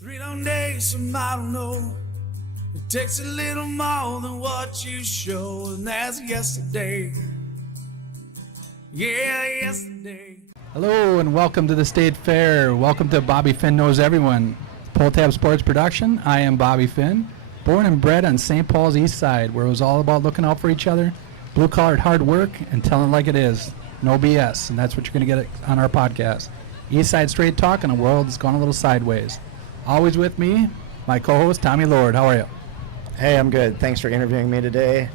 3 long days, some I don't know. It takes a little more than what you show, and that's yesterday. Yeah, yesterday. Hello and welcome to the State Fair. Welcome to Bobby Finn Knows Everyone, Pull Tab Sports Production. I am Bobby Finn, born and bred on St. Paul's East Side, where it was all about looking out for each other, blue-collared hard work, and telling like it is. No BS, and that's what you're going to get on our podcast. East Side Straight Talk in a world that's gone a little sideways. Always with me, my co-host, Tommy Lord. How are you? Hey, I'm good. Thanks for interviewing me today.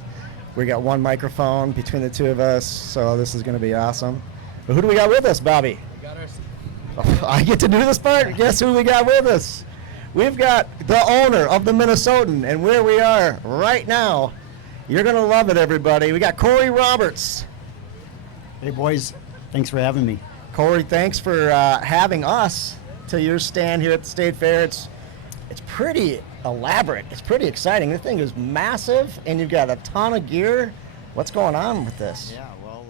We got one microphone between the two of us, so this is going to be awesome. But who do we got with us, Bobby? We got I get to do this part? Guess who we got with us? We've got the owner of the Minnesotan, and where we are right now. You're going to love it, everybody. We got Corey Roberts. Hey, boys. Thanks for having me. Corey, thanks for having us to your stand here at the State Fair. It's pretty elaborate. It's pretty exciting. The thing is massive, and you've got a ton of gear. What's going on with this? Yeah, well,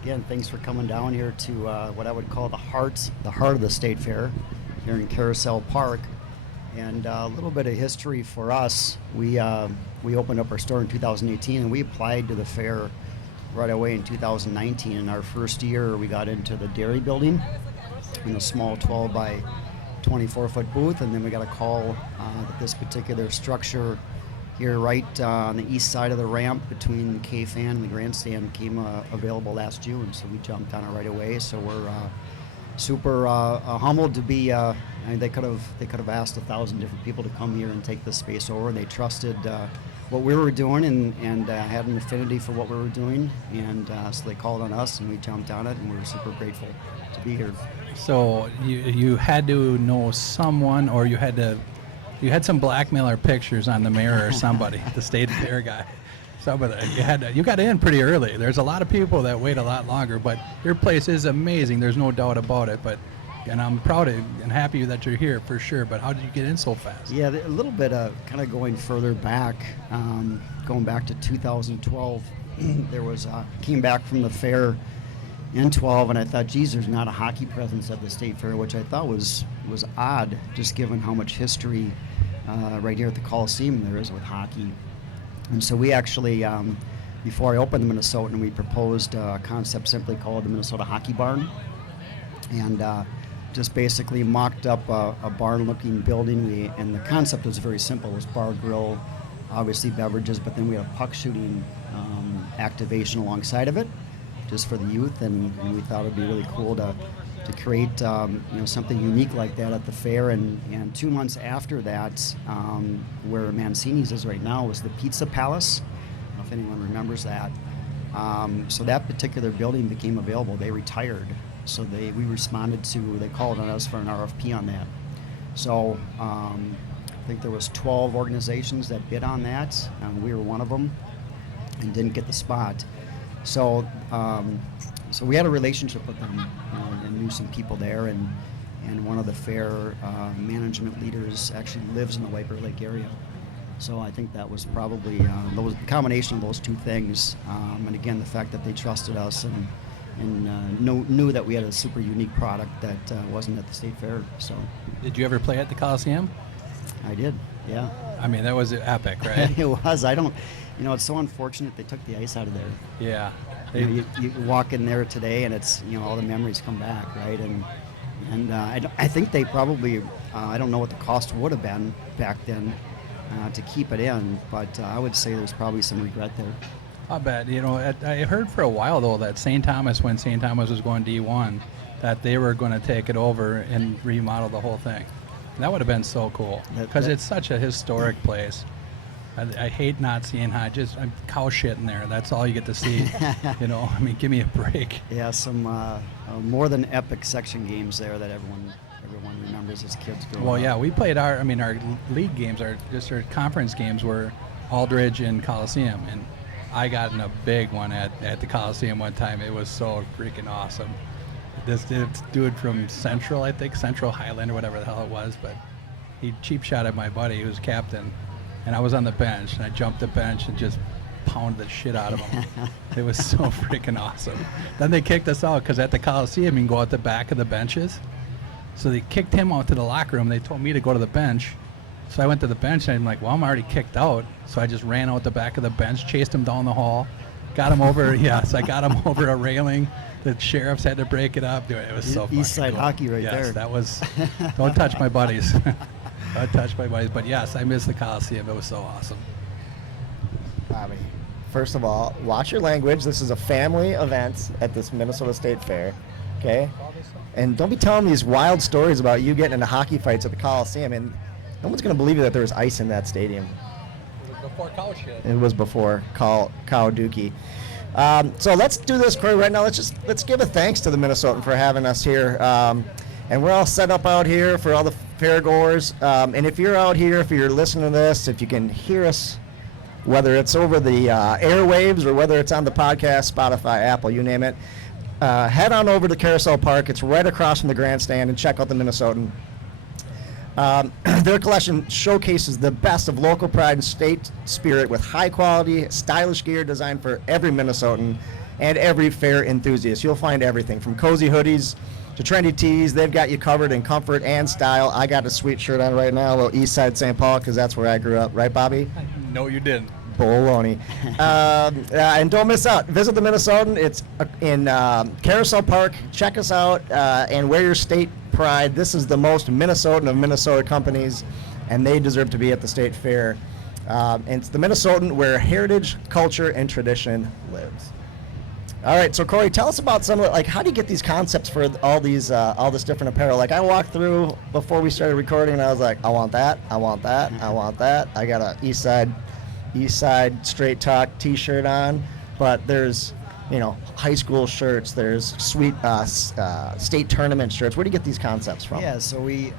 again, thanks for coming down here to what I would call the heart of the State Fair here in Carousel Park. And a little bit of history for us. We opened up our store in 2018, and we applied to the fair right away in 2019. In our first year, we got into the dairy building in a small 12 by 24-foot booth, and then we got a call that this particular structure here right on the east side of the ramp between the K-Fan and the grandstand came available last June, so we jumped on it right away. So we're super humbled to be. I mean, they could have asked 1,000 different people to come here and take this space over, and they trusted what we were doing and had an affinity for what we were doing, and so they called on us, and we jumped on it, and we're super grateful to be here. So you had to know someone, or you had some blackmailer pictures on the mirror or somebody, the State Fair guy. Somebody, you got in pretty early. There's a lot of people that wait a lot longer, but your place is amazing. There's no doubt about it. And I'm proud and happy that you're here for sure. But how did you get in so fast? Yeah, a little bit of kind of going further back, going back to 2012. There was came back from the fair in 12, and I thought, geez, there's not a hockey presence at the State Fair, which I thought was odd, just given how much history right here at the Coliseum there is with hockey. And so we actually, before I opened the Minnesotan, we proposed a concept simply called the Minnesota Hockey Barn, and just basically mocked up a barn-looking building. And the concept was very simple. It was bar, grill, obviously beverages, but then we had a puck shooting activation alongside of it, just for the youth, and we thought it would be really cool to create something unique like that at the fair. And 2 months after that, where Mancini's is right now, was the Pizza Palace. I don't know if anyone remembers that. So that particular building became available. They retired, so we responded to, they called on us for an RFP on that. So I think there was 12 organizations that bid on that, and we were one of them and didn't get the spot. So we had a relationship with them, and knew some people there, and one of the fair management leaders actually lives in the White Bear Lake area. So I think that was probably the combination of those two things, and again, the fact that they trusted us and knew that we had a super unique product that wasn't at the State Fair. So. Did you ever play at the Coliseum? I did, yeah. I mean, that was epic, right? It was. It's so unfortunate they took the ice out of there. Yeah. You walk in there today, and it's, all the memories come back, right? And I think they probably, I don't know what the cost would have been back then to keep it in, but I would say there's probably some regret there. I bet. I heard for a while, though, that St. Thomas, when St. Thomas was going D1, that they were going to take it over and remodel the whole thing. And that would have been so cool, because it's such a historic place. I hate not seeing I'm cow shit in there. That's all you get to see. I mean, give me a break. Yeah, some more than epic section games there that everyone remembers as kids growing up. Well, yeah, we played our league games, our conference games were Aldridge and Coliseum, and I got in a big one at the Coliseum one time. It was so freaking awesome. This dude from Central Highland or whatever the hell it was, but he cheap shot at my buddy who was captain. And I was on the bench, and I jumped the bench and just pounded the shit out of him. It was so freaking awesome. Then they kicked us out, because at the Coliseum, you can go out the back of the benches. So they kicked him out to the locker room. They told me to go to the bench. So I went to the bench, and I'm like, well, I'm already kicked out. So I just ran out the back of the bench, chased him down the hall, got him over. Yes, I got him over a railing. The sheriffs had to break it up. Dude, it was so East Side cool. hockey right yes, there. Yes, that was. Don't touch my buddies. Don't touch my buddies. But yes, I miss the Coliseum. It was so awesome. Bobby, first of all, watch your language. This is a family event at this Minnesota State Fair, okay? And don't be telling me these wild stories about you getting into hockey fights at the Coliseum, and no one's going to believe you that there was ice in that stadium. It was before cow shit. It was before cow dookie. So let's do this, Corey, right now. Let's give a thanks to the Minnesotan for having us here. And we're all set up out here for all the fairgoers. And if you're out here, if you're listening to this, if you can hear us, whether it's over the airwaves or whether it's on the podcast, Spotify, Apple, you name it, head on over to Carousel Park. It's right across from the grandstand, and check out the Minnesotan. Their collection showcases the best of local pride and state spirit with high-quality, stylish gear designed for every Minnesotan and every fair enthusiast. You'll find everything from cozy hoodies to trendy tees. They've got you covered in comfort and style. I got a sweet shirt on right now, a little East Side St. Paul, because that's where I grew up. Right, Bobby? No, you didn't. Bologna. And don't miss out. Visit the Minnesotan. It's in Carousel Park. Check us out and wear your state pride. This is the most Minnesotan of Minnesota companies, and they deserve to be at the state fair. And it's the Minnesotan where heritage, culture, and tradition lives. All right, so Corey, tell us about some of how do you get these concepts for all this different apparel? Like, I walked through before we started recording, and I was like, I want that, I want that, I want that. I got a East Side Straight Talk T-shirt on, but there's high school shirts. There's sweet state tournament shirts. Where do you get these concepts from? Yeah, so we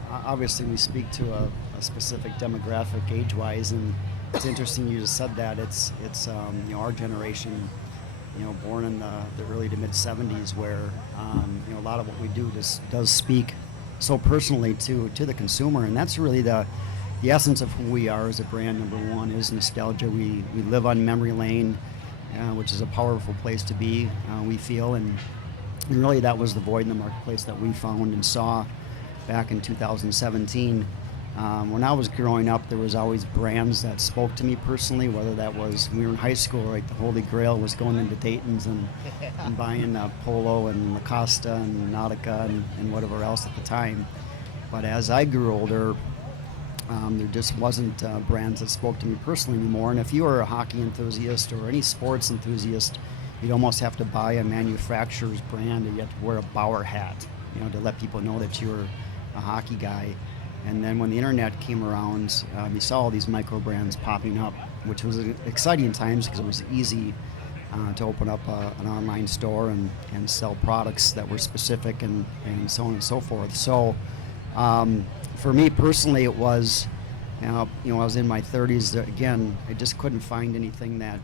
speak to a specific demographic age-wise, and it's interesting you just said that. It's our generation, born in the early to mid 70s, where a lot of what we do does speak so personally to the consumer, and that's really the essence of who we are as a brand. Number one is nostalgia. We live on memory lane, which is a powerful place to be, we feel, and really that was the void in the marketplace that we found and saw back in 2017. When I was growing up, there was always brands that spoke to me personally, whether that was when we were in high school, right? The Holy Grail was going into Dayton's and buying Polo and Lacoste and Nautica and whatever else at the time. But as I grew older, there just wasn't brands that spoke to me personally anymore. And if you were a hockey enthusiast or any sports enthusiast, you'd almost have to buy a manufacturer's brand, and you have to wear a Bauer hat, to let people know that you were a hockey guy. And then when the internet came around, you saw all these micro brands popping up, which was exciting times because it was easy to open up an online store and sell products that were specific and so on and so forth. So for me personally, it was, I was in my 30s. Again, I just couldn't find anything that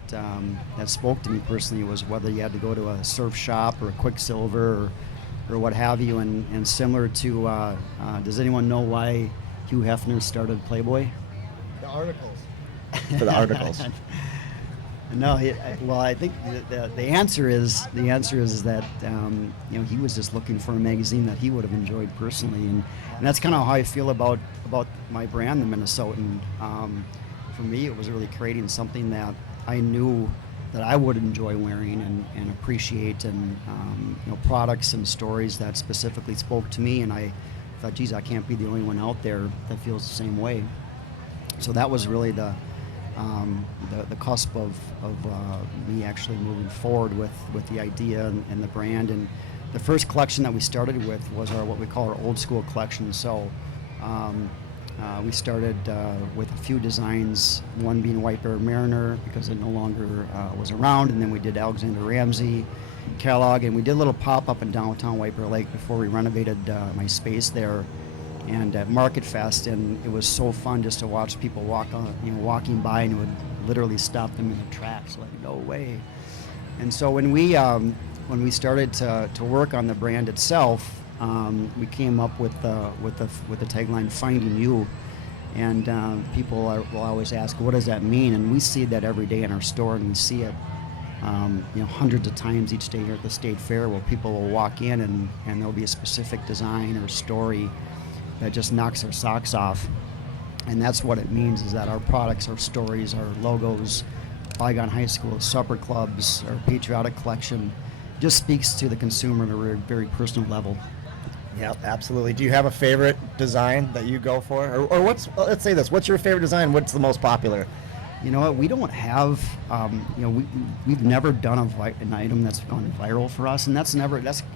spoke to me personally. It was whether you had to go to a surf shop or a Quicksilver or what have you. And similar to, does anyone know why Hugh Hefner started Playboy? The articles. For the articles. No, I think the answer is that he was just looking for a magazine that he would have enjoyed personally, and that's kind of how I feel about my brand, the Minnesotan. For me, it was really creating something that I knew that I would enjoy wearing and appreciate, and products and stories that specifically spoke to me. And I thought, geez, I can't be the only one out there that feels the same way. So that was really the cusp of me actually moving forward with the idea and the brand. And the first collection that we started with was what we call our old school collection. So we started with a few designs, one being White Bear Mariner because it no longer was around, and then we did Alexander Ramsey, Kellogg, and we did a little pop-up in downtown White Bear Lake before we renovated my space there, and at Market Fest, and it was so fun just to watch people walking by, and it would literally stop them in their tracks, like, no way. And so when we started to work on the brand itself, we came up with the tagline "Finding You," and people will always ask, "What does that mean?" And we see that every day in our store, and we see it hundreds of times each day here at the State Fair where people will walk in and there'll be a specific design or story that just knocks our socks off. And that's what it means, is that our products, our stories, our logos, Bygone High School, supper clubs, our patriotic collection, just speaks to the consumer at a very, very personal level. Yep, absolutely. Do you have a favorite design that you go for? Or let's say this, what's your favorite design? What's the most popular? You know what, we don't have, we've never done an item that's gone viral for us, and that's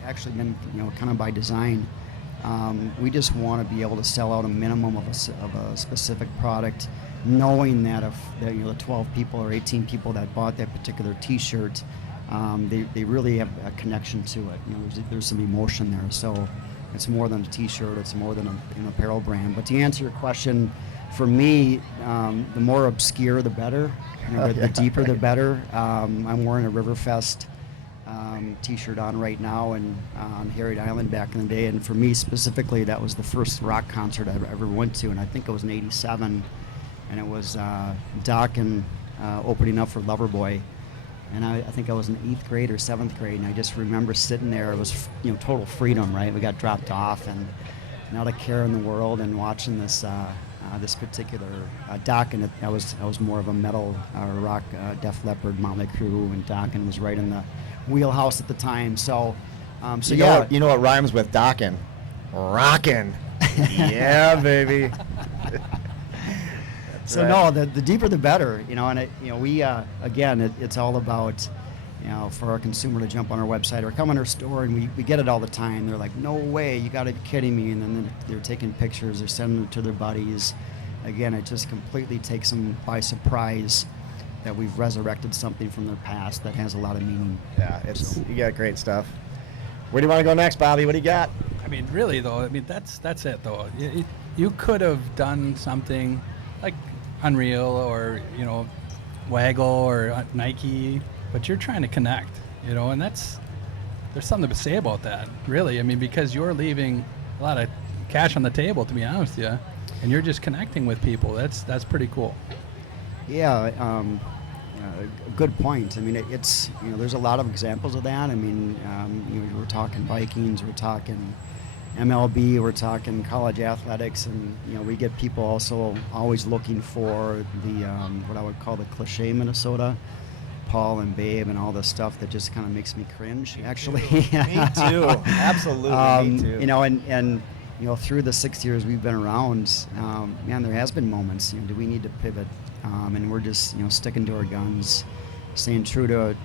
actually been, kind of by design. We just want to be able to sell out a minimum of a specific product, knowing that if the 12 people or 18 people that bought that particular T-shirt, they really have a connection to it. There's some emotion there. So it's more than a T-shirt. It's more than an apparel brand. But to answer your question, for me, the more obscure, the better. The deeper, the better. I'm wearing a Riverfest T-shirt on right now, and on Harriet Island back in the day. And for me specifically, that was the first rock concert I ever went to, and I think it was in '87, and it was Dokken opening up for Loverboy. And I think I was in 8th grade or 7th grade, and I just remember sitting there. It was total freedom, right? We got dropped off and not a care in the world, and watching this this particular Dokken. I was more of a metal rock, Def Leppard, Motley Crue, and Dokken was right in the wheelhouse at the time. So, You know what rhymes with Dokken? Rockin'. Yeah, baby. So right. no, the deeper the better, and we again, it's all about, for our consumer to jump on our website or come on our store, and we get it all the time. They're like, no way, you got to be kidding me, and then they're taking pictures, they're sending them to their buddies. Again, it just completely takes them by surprise that we've resurrected something from their past that has a lot of meaning. Yeah, you got great stuff. Where do you want to go next, Bobby? What do you got? I mean, really though, that's it though. You could have done something like Unreal or Waggle or Nike, but you're trying to connect, and there's something to say about that, really. I mean, because you're leaving a lot of cash on the table, to be honest with you, and you're just connecting with people. That's pretty cool. Yeah, good point. I mean, it's there's a lot of examples of that. I mean, we're talking Vikings, we're talking MLB, we're talking college athletics, and we get people also always looking for the what I would call the cliche Minnesota, Paul and Babe and all the stuff that just kind of makes me cringe. Actually, Me too. Absolutely, me too. And through the 6 years we've been around, man, there has been moments. Do we need to pivot? And we're just sticking to our guns, staying true to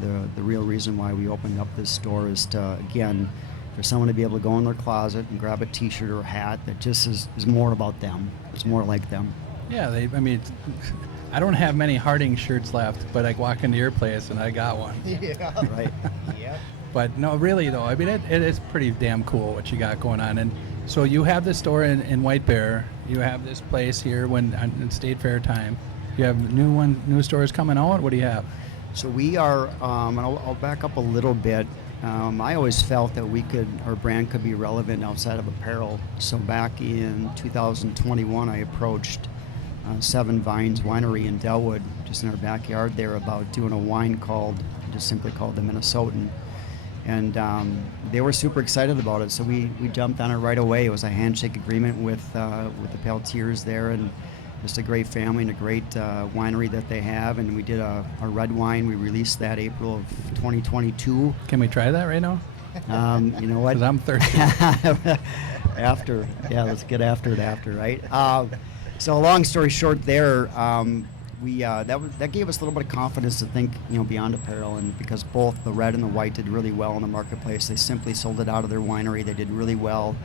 the real reason why we opened up this store is to, again, for someone to be able to go in their closet and grab a T-shirt or a hat that just is more about them. It's more like them. Yeah, I don't have many Harding shirts left, but I walk into your place and I got one. Yeah. Right. Yeah. But no, really though, I mean, it is pretty damn cool what you got going on. And so you have this store in White Bear. You have this place here in State Fair time. You have new stores coming out. What do you have? So we are, and I'll back up a little bit. I always felt that our brand could be relevant outside of apparel. So back in 2021, I approached Seven Vines Winery in Delwood, just in our backyard there, about doing a wine simply called the Minnesotan. And they were super excited about it, so we jumped on it right away. It was a handshake agreement with the Peltiers there, and just a great family and a great winery that they have. And we did a red wine. We released that April of 2022. Can we try that right now? You know what? Because I'm thirsty. Let's get after it after, right? So long story short there, that gave us a little bit of confidence to think, beyond apparel, and because both the red and the white did really well in the marketplace, they simply sold it out of their winery. They did really well.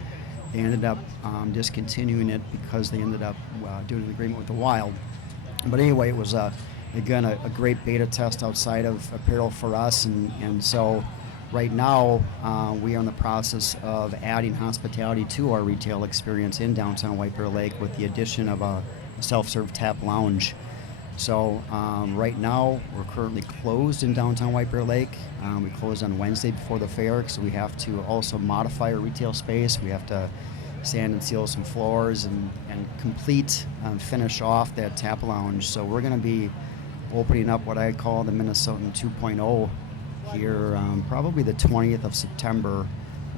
They ended up discontinuing it because they ended up doing an agreement with the Wild. But anyway, it was again a great beta test outside of apparel for us, and so right now we are in the process of adding hospitality to our retail experience in downtown White Bear Lake with the addition of a self-serve tap lounge. So right now we're currently closed in downtown White Bear Lake. We closed on Wednesday before the fair, so we have to also modify our retail space. We have to sand and seal some floors and complete finish off that tap lounge. So we're going to be opening up what I call the Minnesotan 2.0 here, probably the 20th of September,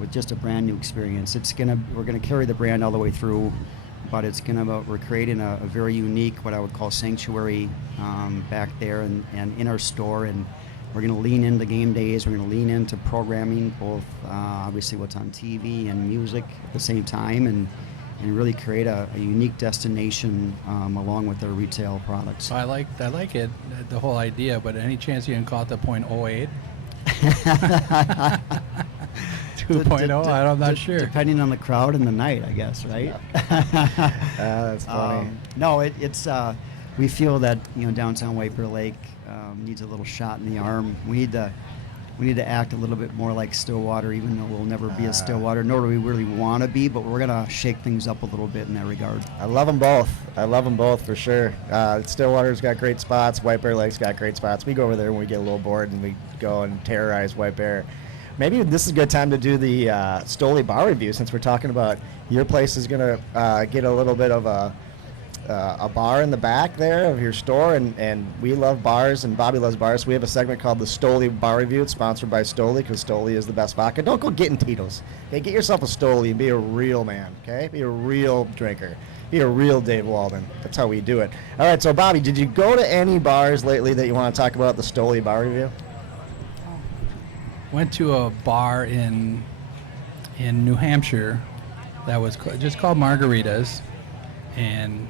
with just a brand new experience. We're gonna carry the brand all the way through, but we're creating a very unique, what I would call sanctuary back there and in our store, and we're going to lean into game days. We're going to lean into programming, both obviously what's on TV and music at the same time, and really create a unique destination along with their retail products. I like it, the whole idea, but any chance you can call it the .08? 2.0? I'm not sure. Depending on the crowd and the night, I guess, right? That's funny. No, it's we feel that downtown White Bear Lake needs a little shot in the arm. We need to act a little bit more like Stillwater, even though we'll never be a Stillwater, nor do we really want to be, but we're gonna shake things up a little bit in that regard. I love them both for sure. Stillwater's got great spots. White Bear Lake's got great spots. We go over there when we get a little bored and we go and terrorize White Bear. Maybe this is a good time to do the Stoli bar review, since we're talking about your place is going to get a little bit of a bar in the back there of your store, and we love bars, and Bobby loves bars. So we have a segment called the Stoli Bar Review. It's sponsored by Stoli, because Stoli is the best vodka. Don't go getting Tito's. Okay, get yourself a Stoli and be a real man, okay? Be a real drinker. Be a real Dave Walden. That's how we do it. All right, so Bobby, did you go to any bars lately that you want to talk about the Stoli Bar Review? Went to a bar in New Hampshire that was just called Margaritas, and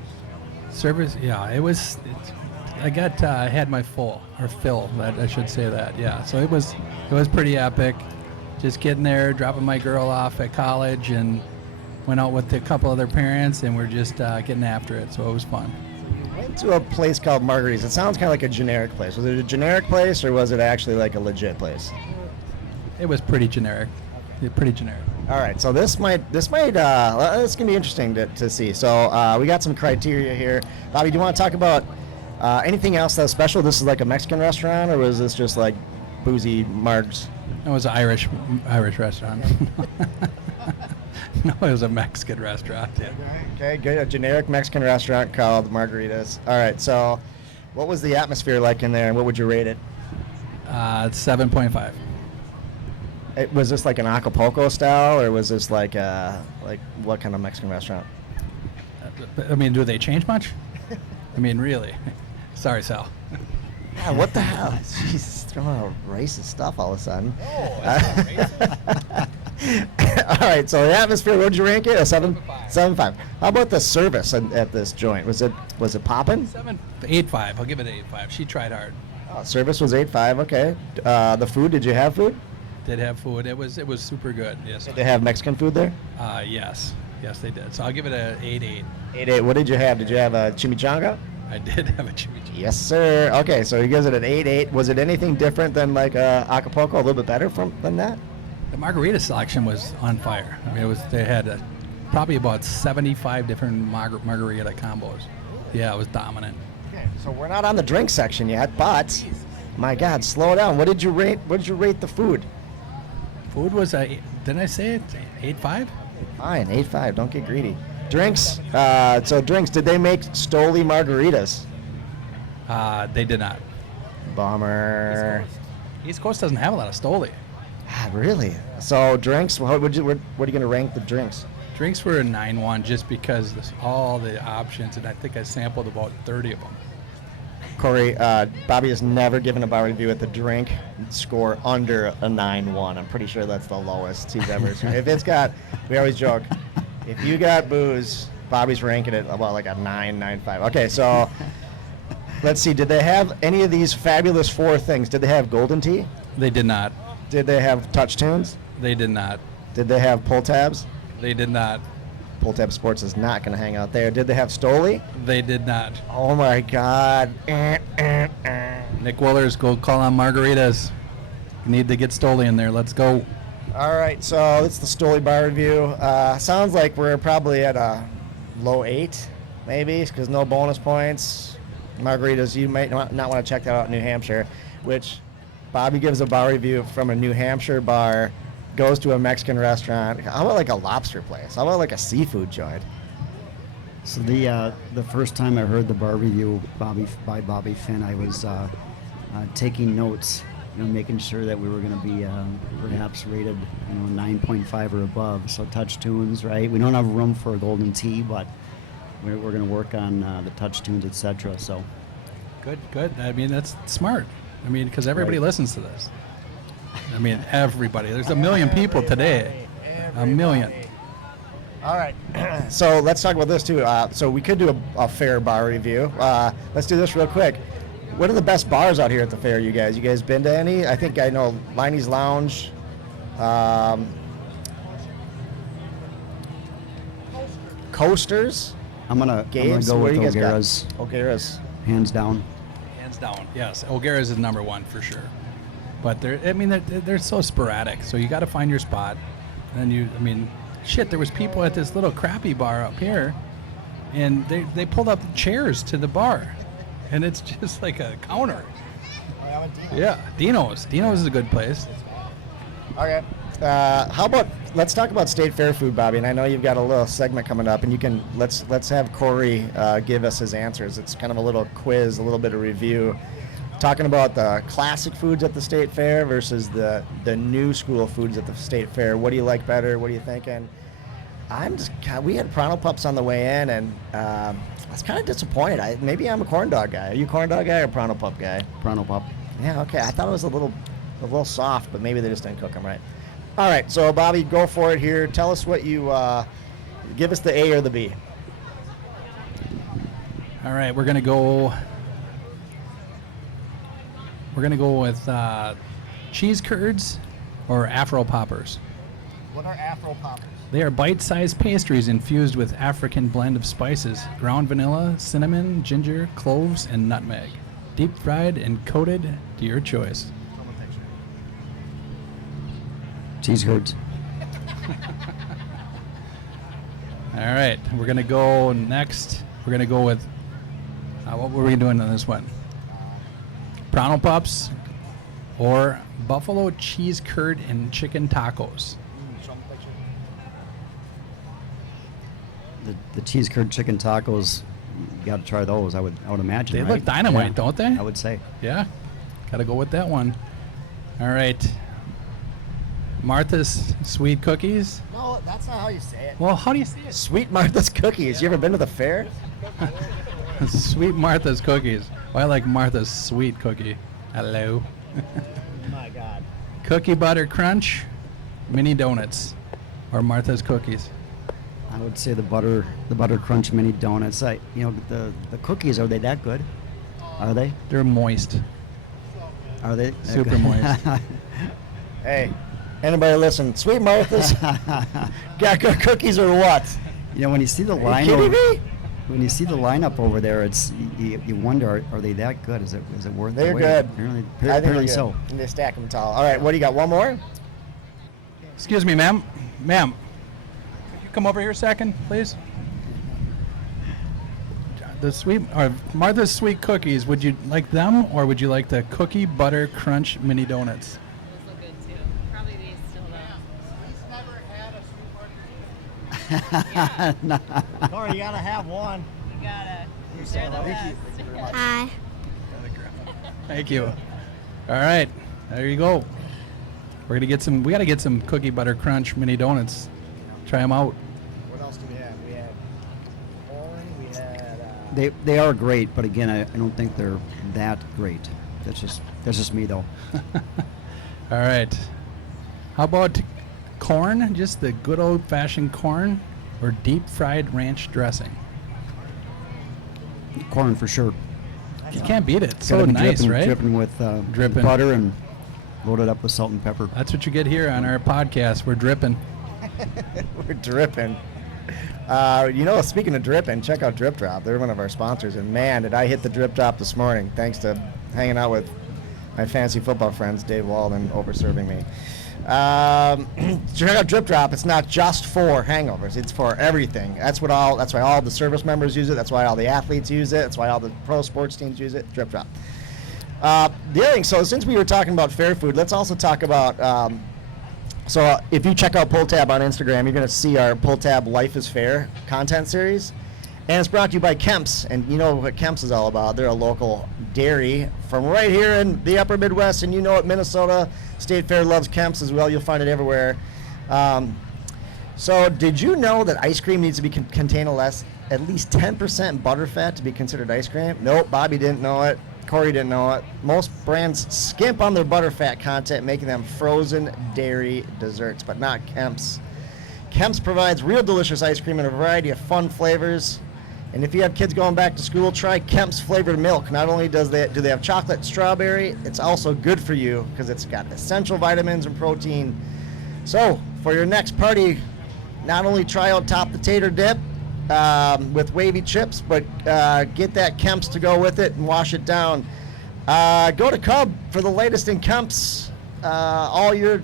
service. Yeah, I got had my fill. That I should say that. Yeah, so it was pretty epic. Just getting there, dropping my girl off at college, and went out with a couple other parents, and we're just getting after it. So it was fun. Went to a place called Margaritas. It sounds kind of like a generic place. Was it a generic place, or was it actually like a legit place? It was pretty generic. Yeah, pretty generic. All right, so this gonna be interesting to see. So we got some criteria here. Bobby, do you want to talk about anything else that's special? This is like a Mexican restaurant, or was this just like boozy margs? It was an Irish restaurant. No, it was a Mexican restaurant. Yeah. Okay, good. A generic Mexican restaurant called Margaritas. All right, so what was the atmosphere like in there, and what would you rate it? 7.5. Was this like an Acapulco style, or was this like what kind of Mexican restaurant? I mean, do they change much? I mean, really? Sorry, Sal. Yeah, what the hell? Jeez, throwing out racist stuff all of a sudden. Oh, that's not racist. All right, so the atmosphere, what would you rank it? A 7.5. How about the service at this joint? Was it popping? 8.5. I'll give it an 8.5. She tried hard. Oh, service was 8.5. Okay. The food, did you have food? Did have food. It was super good. Yes. Did they have Mexican food there? Yes, they did. So I'll give it a 8.8. 8.8. What did you have? Did you have a chimichanga? I did have a chimichanga. Yes, sir. Okay, so he gives it an 8.8. Was it anything different than like Acapulco? A little bit better than that? The margarita selection was on fire. I mean, they had probably about 75 different margarita combos. Yeah, it was dominant. Okay, so we're not on the drink section yet, but my God, slow down. What did you rate the food? Food was didn't I say it? 8.5? Fine, 8.5. Don't get greedy. Drinks. Drinks. Did they make Stoli margaritas? They did not. Bummer. East Coast doesn't have a lot of Stoli. Really? So drinks. What are you gonna rank the drinks? Drinks were a 9.1 just because all the options, and I think I sampled about 30 of them. Corey, Bobby has never given a bar review at the drink score under a 9.1. I'm pretty sure that's the lowest he's ever. If it's got, we always joke, if you got booze, Bobby's ranking it about like a 9.5. Okay, so let's see. Did they have any of these fabulous 4 things? Did they have golden tea? They did not. Did they have touch tunes? They did not. Did they have pull tabs? They did not. Pull Tab Sports is not going to hang out there. Did they have Stoli? They did not. Oh my God. Nick Willers, go call on margaritas. Need to get Stoli in there. Let's go. All right, so it's the Stoli bar review. Sounds like we're probably at a low 8, maybe, because no bonus points. Margaritas, you might not want to check that out in New Hampshire, which Bobby gives a bar review from a New Hampshire bar, goes to a Mexican restaurant. How about like a lobster place? How about like a seafood joint? So the first time I heard the bar review by Bobby Finn, I was taking notes, making sure that we were going to be perhaps rated 9.5 or above. So touch tunes, right? We don't have room for a golden tee, but we're going to work on the touch tunes, etc. So Good. I mean, that's smart. I mean, because everybody Right. listens to this. I mean, everybody. There's a million people today. A million. All right. So let's talk about this too. So we could do a fair bar review. Let's do this real quick. What are the best bars out here at the fair, you guys? You guys been to any? I think I know Liney's Lounge. Coasters. I'm gonna Games. go What with do you guys got? O'Gara's, O'Gara's. hands down. Hands down. Yes. O'Gara's is number one for sure. But they're so sporadic. So you got to find your spot. And shit, there was people at this little crappy bar up here, and they pulled up chairs to the bar, and it's just like a counter. Yeah, Dino's. Dino's is a good place. Okay. How about let's talk about State Fair food, Bobby? And I know you've got a little segment coming up, and you can let's have Corey give us his answers. It's kind of a little quiz, a little bit of review, talking about the classic foods at the State Fair versus the new school foods at the State Fair. What do you like better? What are you thinking? We had Pronto Pups on the way in, and I was kind of disappointed. Maybe I'm a corn dog guy. Are you a corn dog guy or Pronto Pup guy? Pronto Pup. Yeah, okay. I thought it was a little soft, but maybe they just didn't cook them right. All right, so Bobby, go for it here. Tell us what you give us the A or the B. All right, we're gonna go with cheese curds or Afro poppers. What are Afro Poppers? They are bite-sized pastries infused with African blend of spices, ground vanilla, cinnamon, ginger, cloves, and nutmeg. Deep fried and coated to your choice. Cheese curds. All right, we're gonna go next. We're gonna go with what were we doing on this one? Pronto Pups or buffalo cheese curd and chicken tacos. The cheese curd chicken tacos, you got to try those. I would imagine. They right? look dynamite, Yeah, don't they? I would say. Yeah, gotta go with that one. All right, Martha's sweet cookies. No, that's not how you say it. Well, how do you say it? Sweet Martha's Cookies. You ever been to the fair? Sweet Martha's cookies. Well, I like Martha's sweet cookie. Hello. My God. Cookie butter crunch, mini donuts, or Martha's cookies. I would say the butter crunch mini donuts. The cookies, are they that good? Are they? They're moist. Are they? Super moist. Hey, anybody listen? Sweet Martha's got good cookies or what? When you see the Are you line, kidding me? when you see the lineup over there, it's you wonder, are they that good? Is it worth They're the wait? good. Apparently, I think they're apparently good. so. And they stack them tall. All right, what do you got? One more? Excuse me, ma'am. Ma'am, could you come over here a second, please? Martha's sweet cookies. Would you like them, or would you like the cookie butter crunch mini donuts? Those look good too. Probably these still though. Corey, you gotta have one. You gotta. They're the best. Hi. Thank you. All right, there you go. We gotta get some cookie butter crunch mini donuts. Try them out. What else do we have? We had corn. We had. They are great, but again, I don't think they're that great. That's just me though. All right. How about corn? Just the good old-fashioned corn, or deep fried ranch dressing? Corn for sure. You can't beat it. It's so Gotta be nice, right? Dripping with Dripping. butter and loaded up with salt and pepper. That's what you get here on our podcast. We're dripping. We're dripping. Speaking of dripping, check out Drip Drop. They're one of our sponsors, and man, did I hit the Drip Drop this morning, thanks to hanging out with my fantasy football friends, Dave Walden, overserving me. Check out Drip Drop. It's not just for hangovers. It's for everything. That's why all the service members use it. That's why all the athletes use it. That's why all the pro sports teams use it. Drip Drop. The other thing, so since we were talking about fair food, let's also talk about, so if you check out Pull Tab on Instagram, you're going to see our Pull Tab Life is Fair content series. And it's brought to you by Kemp's, and you know what Kemp's is all about. They're a local dairy from right here in the upper Midwest, and you know it, Minnesota State Fair loves Kemp's as well. You'll find it everywhere. So did you know that ice cream needs to be contain at least 10% butterfat to be considered ice cream? Nope, Bobby didn't know it. Corey didn't know it. Most brands skimp on their butterfat content, making them frozen dairy desserts, but not Kemp's. Kemp's provides real delicious ice cream in a variety of fun flavors. And if you have kids going back to school, try Kemp's flavored milk. Not only do they have chocolate and strawberry, it's also good for you because it's got essential vitamins and protein. So for your next party, not only try out Top the Tater Dip with wavy chips, but get that Kemp's to go with it and wash it down. Go to Cub for the latest in Kemp's, all your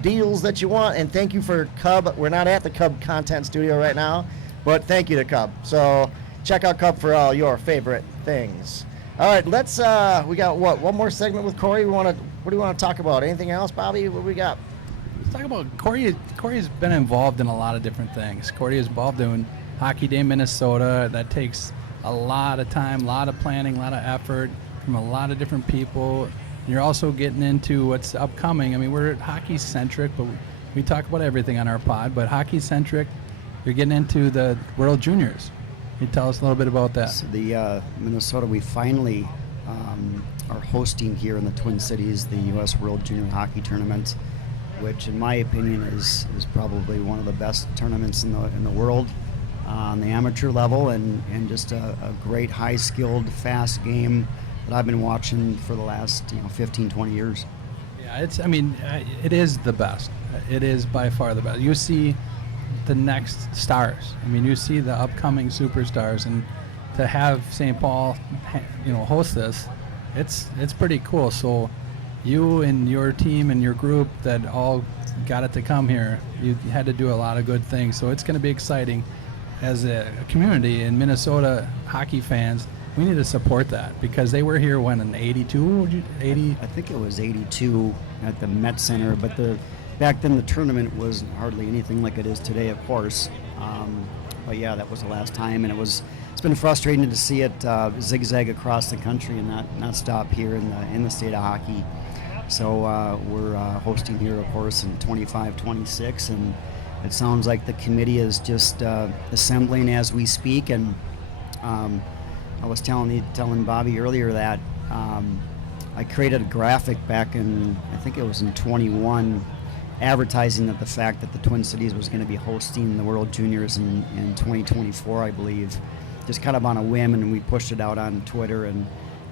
deals that you want. And thank you for Cub. We're not at the Cub Content Studio right now, but thank you to Cub. So check out Cub for all your favorite things. All right, let's. We got one more segment with Corey. What do you want to talk about? Anything else, Bobby? What do we got? Let's talk about Corey. Corey's been involved in a lot of different things. Corey is involved in Hockey Day Minnesota. That takes a lot of time, a lot of planning, a lot of effort from a lot of different people. And you're also getting into what's upcoming. I mean, we're hockey centric, but we talk about everything on our pod. But hockey centric, you're getting into the World Juniors. Can you tell us a little bit about that? So the Minnesota, we finally are hosting here in the Twin Cities the U.S. World Junior Hockey Tournament, which in my opinion is probably one of the best tournaments in the world on the amateur level, and just a great high-skilled, fast game that I've been watching for the last 15, 20 years. Yeah, it is the best. It is by far the best. You see the next stars. I mean, you see the upcoming superstars, and to have St. Paul, host this, it's pretty cool. So you and your team and your group that all got it to come here, you had to do a lot of good things. So it's going to be exciting. As a community in Minnesota, hockey fans, we need to support that because they were here when in 82, 80? I think it was 82 at the Met Center, but back then the tournament was hardly anything like it is today, of course. But yeah, that was the last time, and it's been frustrating to see it zigzag across the country and not stop here in the state of hockey. So we're hosting here, of course, in 25, 26, and it sounds like the committee is just assembling as we speak. And I was telling Bobby earlier that I created a graphic back in, I think it was in 21, advertising the fact that the Twin Cities was going to be hosting the World Juniors in 2024, I believe, just kind of on a whim, and we pushed it out on Twitter and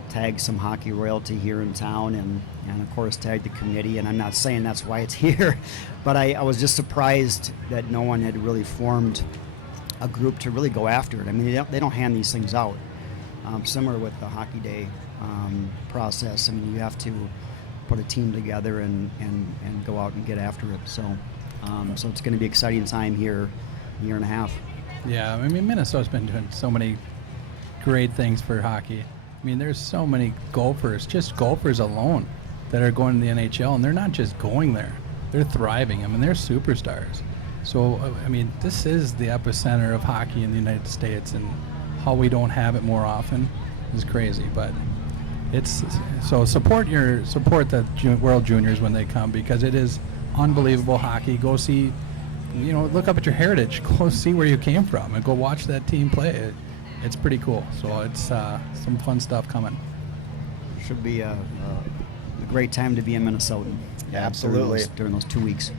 tagged some hockey royalty here in town, and of course tagged the committee. And I'm not saying that's why it's here, but I was just surprised that no one had really formed a group to really go after it. I mean, they don't hand these things out. Similar with the Hockey Day process. I mean, you have to put a team together and go out and get after it. So it's going to be an exciting time here, a year and a half. Yeah, I mean, Minnesota's been doing so many great things for hockey. I mean, there's so many golfers, just golfers alone, that are going to the NHL, and they're not just going there. They're thriving. I mean, they're superstars. So, I mean, this is the epicenter of hockey in the United States, and how we don't have it more often is crazy. But it's so support the World Juniors when they come, because it is unbelievable hockey. Go see, look up at your heritage. Go see where you came from, and go watch that team play. It's pretty cool. So it's some fun stuff coming. Should be a great time to be in Minnesota. Yeah, absolutely. During those 2 weeks.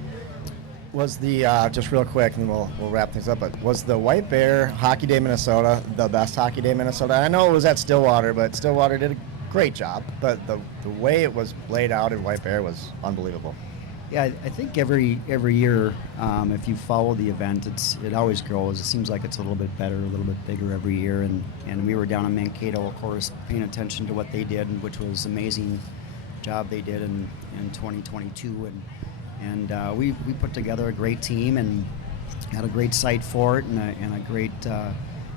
Was the just real quick, and we'll wrap things up. But was the White Bear Hockey Day Minnesota the best Hockey Day Minnesota? I know it was at Stillwater, but Stillwater did a great job. But the way it was laid out in White Bear was unbelievable. Yeah, I think every year, if you follow the event, it always grows. It seems like it's a little bit better, a little bit bigger every year. And we were down in Mankato, of course, paying attention to what they did, which was amazing job they did in 2022. And we put together a great team and had a great site for it, and a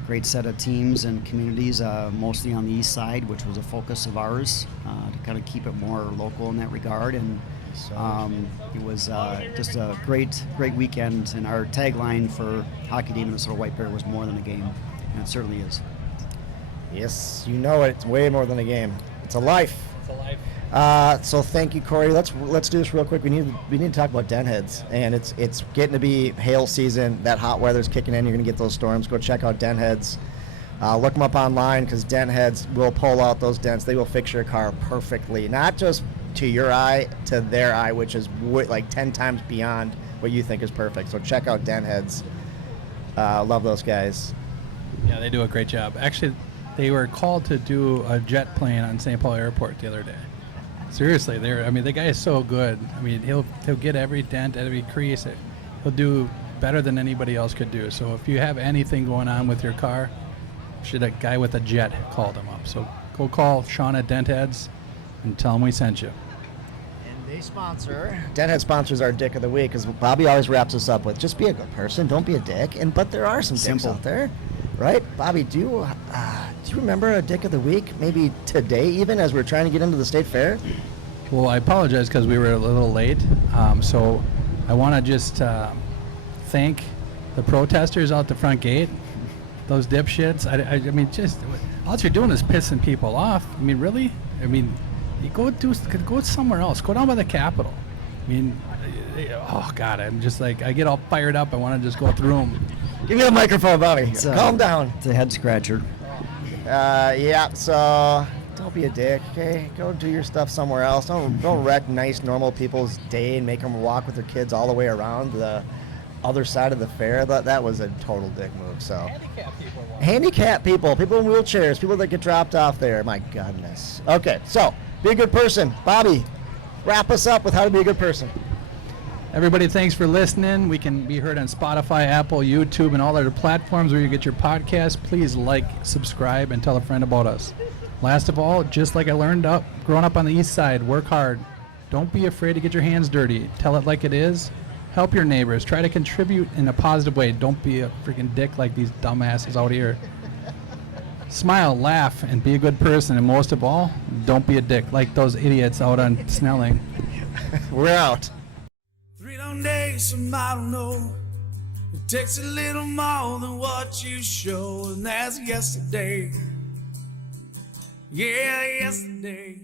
great set of teams and communities, mostly on the east side, which was a focus of ours, to kind of keep it more local in that regard. And it was just a great weekend, and our tagline for Hockey Day Minnesota White Bear was more than a game. It certainly is. Yes, you know it. It's way more than a game. It's a life. It's a life. So thank you, Corey. Let's do this real quick. We need to talk about Dent Heads, and it's getting to be hail season. That hot weather's kicking in. You're gonna get those storms. Go check out Dent Heads. Look them up online because Dent Heads will pull out those dents. They will fix your car perfectly, not just to your eye, to their eye, which is like 10 times beyond what you think is perfect. So check out Dent Heads. Love those guys. Yeah, they do a great job. Actually, they were called to do a jet plane on St. Paul Airport the other day. Seriously, the guy is so good. I mean, he'll get every dent, every crease. He'll do better than anybody else could do. So if you have anything going on with your car, should a guy with a jet called him up. So go call Sean at Dent Heads and tell him we sent you. And they sponsor. Dent Head sponsors our Dick of the Week because Bobby always wraps us up with just be a good person, don't be a dick. But there are some dicks out there, right? Bobby, do you remember a Dick of the Week? Maybe today, even as we're trying to get into the state fair. Well, I apologize because we were a little late. So I want to just thank the protesters out the front gate. Those dipshits. I mean, just all you're doing is pissing people off. I mean, really? I mean, you go somewhere else. Go down by the Capitol. I mean, oh God, I'm just like I get all fired up. I want to just go through them. Give me the microphone, Bobby. Calm down. It's a head scratcher. Yeah. So don't be a dick. Okay, go do your stuff somewhere else. Don't wreck nice, normal people's day and make them walk with their kids all the way around the other side of the fair. That was a total dick move. So handicapped people in wheelchairs, people that get dropped off there. My goodness. Okay, so be a good person. Bobby, wrap us up with how to be a good person. Everybody, thanks for listening. We can be heard on Spotify, Apple, YouTube, and all other platforms where you get your podcasts. Please like, subscribe, and tell a friend about us. Last of all, just like I learned growing up on the east side, work hard. Don't be afraid to get your hands dirty. Tell it like it is. Help your neighbors. Try to contribute in a positive way. Don't be a freaking dick like these dumbasses out here. Smile, laugh, and be a good person. And most of all, don't be a dick like those idiots out on Snelling. We're out. 3 long days, some I don't know. It takes a little more than what you show, and that's yesterday. Yeah, yesterday.